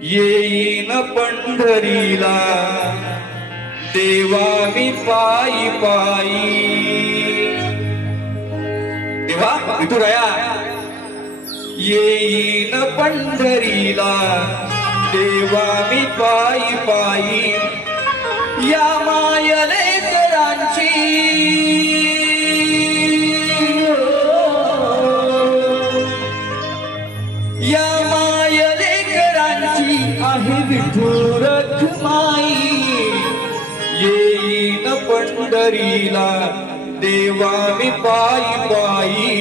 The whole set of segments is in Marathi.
येईन पंढरीला देवा मी पायी पायी। देवा विठुराया येईन पंढरीला देवा मी पायी पायी। या मायलेकरांची या मायलेकरांची आहे विठुर माई। येईन पंढरीला देवा मी पायी पायी।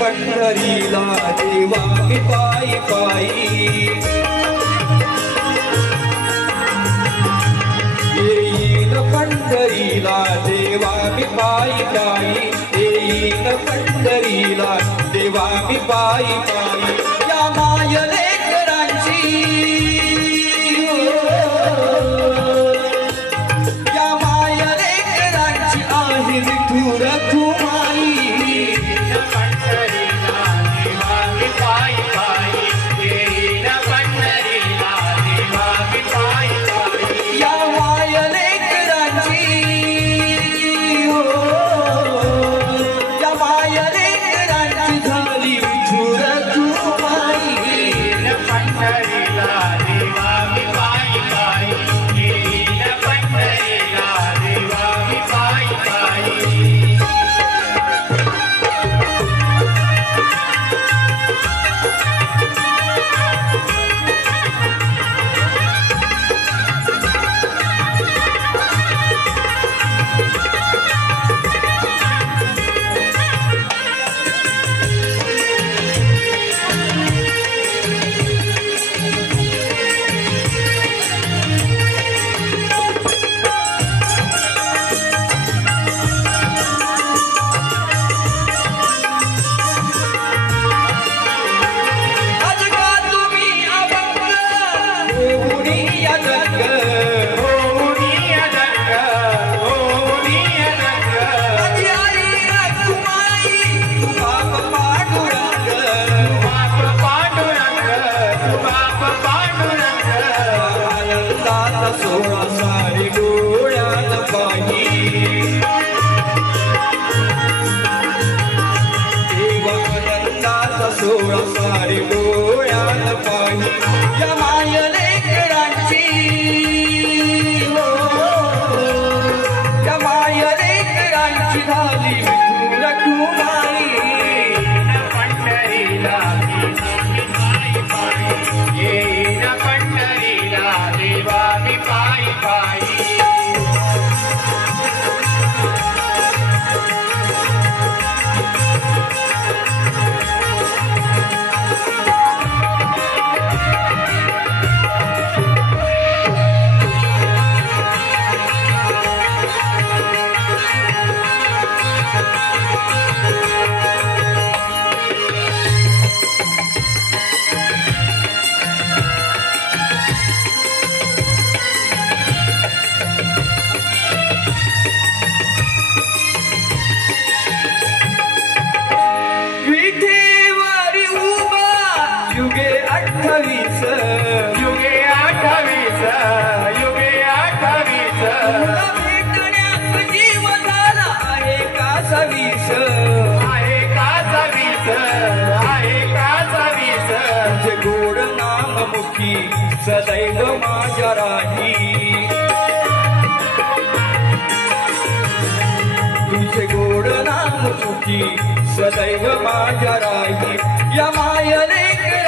पंढरीला देवा मी पायी पायी। येईन पंढरीला देवा मी पायी पायी। येईन पंढरीला देवा मी पायी पायी। या मायलेकरांची या मायलेकरांची आहे विठुर माई। सोळा सारी डोळ्यात पाही देवा आनंदाचा सोळा सारी डोळ्यात पाही। या मायलेकरांची या मायलेकरांची झाली विठुर माई। पंढरीला येईन पंढरीला देवा मी पायी पायी। युगे 28 युगे 28 युगे 28 भेटण्यास जीव झाला आहे का 26 आहे का 26 आहे का 26 तुझे गोड नाम मुखी सदैव माझ्या राही। तुझे गोड नाम मुखी सदैव माझ्या राही। या मायलेकरांची